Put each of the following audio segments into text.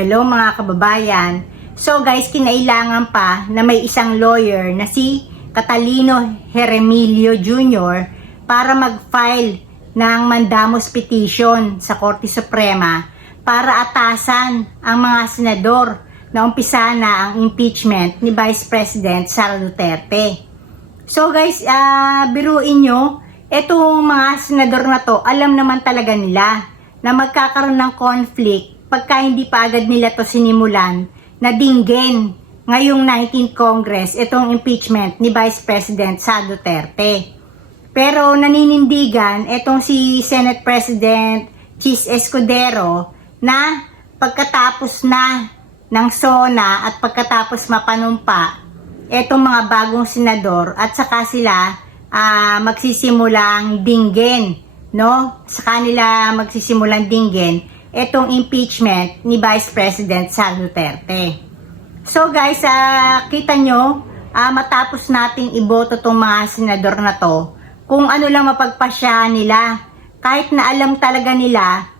Hello mga kababayan. So guys, kinailangan pa na may isang lawyer na si Catalino Jeremilio Jr. para mag-file ng mandamus petition sa Korte Suprema para atasan ang mga senador na umpisa na ang impeachment ni Vice President Sara Duterte. So guys, ah biruin nyo, etong mga senador na to, alam naman talaga nila na magkakaroon ng conflict pagka hindi pa agad nila to sinimulan na dinggin ngayong 19th Congress itong impeachment ni Vice President Sa Duterte. Pero naninindigan etong si Senate President Chis Escudero na pagkatapos na ng SONA at pagkatapos mapanumpa etong mga bagong senador at saka sila ah, magsisimulang dinggin no sa kanila magsisimulang dinggin etong impeachment ni Vice President Sara Duterte. So guys, ah, kita nyo, ah, matapos nating iboto tong mga senador na to, kung ano lang mapagpasya nila, kahit na alam talaga nila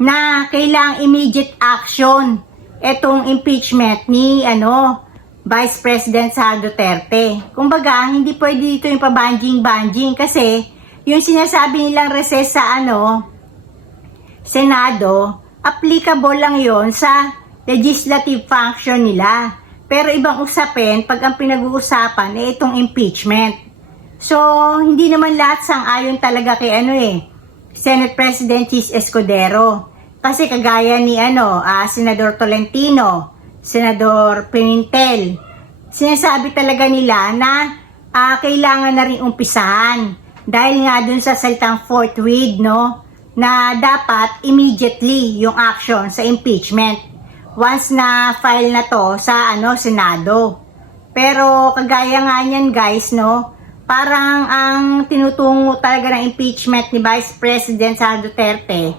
na kailangang immediate action etong impeachment ni ano Vice President Sara Duterte. Kumbaga, hindi pwede dito yung pabanjing-banjing kasi yung sinasabi nilang recess sa ano, Senado, applicable lang yon sa legislative function nila. Pero ibang usapin pag ang pinag-uusapan ay itong impeachment. So, hindi naman lahat sang-ayon talaga kay ano eh, Senate President Chis Escudero. Kasi kagaya ni ano, ah, Senador Tolentino, Senador Pimentel, sinasabi talaga nila na ah, kailangan na rin umpisahan dahil nga dun sa salitang forthwith, no, na dapat immediately yung action sa impeachment once na file na to sa ano Senado. Pero kagaya nga niyan guys, no, parang ang tinutungo talaga ng impeachment ni Vice President Sara Duterte,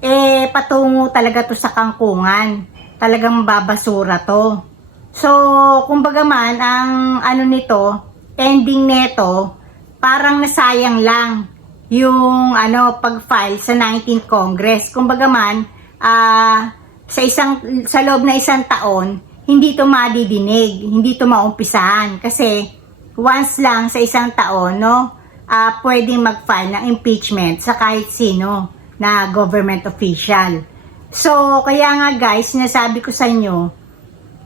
eh patungo talaga to sa kangkungan. Talagang babasura to. So, kumbaga man, ang ano nito, ending neto, parang nasayang lang yung ano pag-file sa 19th Congress. Kumbaga man, ah sa isang sa loob na isang taon, hindi to madidinig, hindi to maumpisahan kasi once lang sa isang taon, no, ah pwedeng mag-file ng impeachment sa kahit sino na government official. So, kaya nga guys, sinasabi ko sa inyo,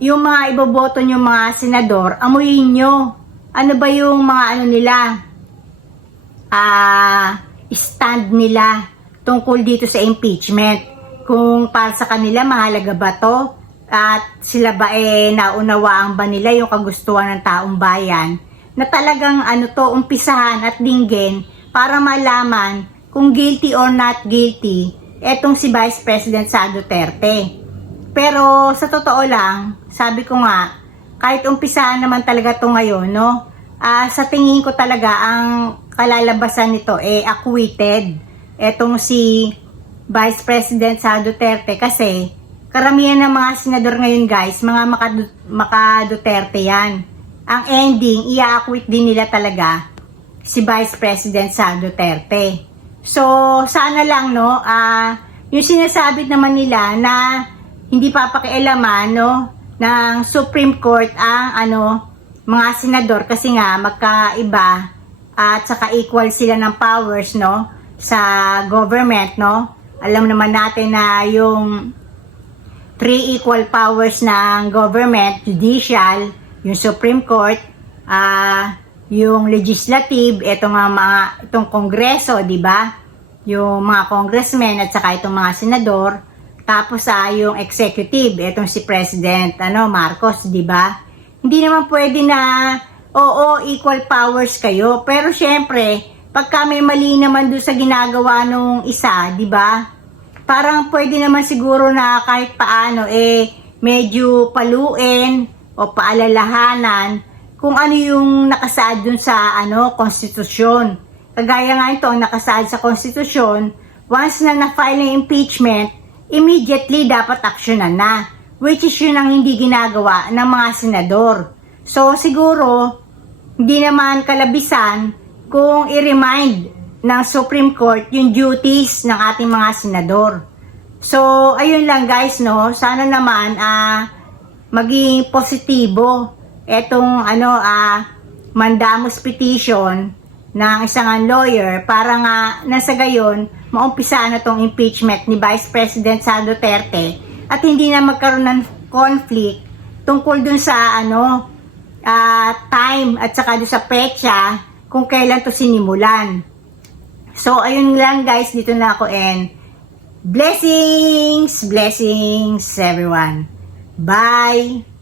yung mga iboboto nyo mga senador, amuyin nyo. Ano ba yung mga ano nila? Ah stand nila tungkol dito sa impeachment. Kung para sa kanila mahalaga ba to? At sila ba eh naunawaan ba nila yung kagustuhan ng taong bayan? Na talagang ano to, umpisahan at dinggin para malaman kung guilty or not guilty etong si Vice President Sa Duterte. Pero sa totoo lang, sabi ko nga, kahit umpisahan naman talaga to ngayon, no? Ah, sa tingin ko talaga ang kalalabasan nito eh acquitted etong si Vice President Sara Duterte kasi karamihan ng mga senador ngayon guys, mga maka, Duterte yan. Ang ending, i-acquit din nila talaga si Vice President Sara Duterte. So, sana lang, no, ah, yung sinasabi naman nila na hindi papakialaman, no, ng Supreme Court ang, ano, mga senador kasi nga magkaiba at saka equal sila ng powers, no, sa government, no. Alam naman natin na yung three equal powers ng government, judicial, yung Supreme Court, ah yung legislative, itong mga, mga itong kongreso, di ba? Yung mga congressmen at saka itong mga senador, tapos ah yung executive, itong si President ano Marcos, di ba? Hindi naman pwede na oo, equal powers kayo, pero syempre, pagka may mali naman doon sa ginagawa nung isa, di ba? Parang pwede naman siguro na kahit paano eh medyo paluin o paalalahanan kung ano yung nakasaad dun sa ano konstitusyon. Kagaya nga ito, ang nakasaad sa konstitusyon, once na na-file ng impeachment, immediately dapat aksyonan na. Which is yun ang hindi ginagawa ng mga senador. So siguro, hindi naman kalabisan kung i-remind ng Supreme Court yung duties ng ating mga senador. So, ayun lang guys, no? Sana naman, ah, maging positibo etong, ano, ah, mandamus petition ng isang lawyer para nga nasa gayon maumpisa na tong impeachment ni Vice President Sara Duterte at hindi na magkaroon ng conflict tungkol dun sa ano ah, time at saka dun sa petsa kung kailan to sinimulan. So ayun lang guys, dito na ako and blessings, blessings everyone. Bye!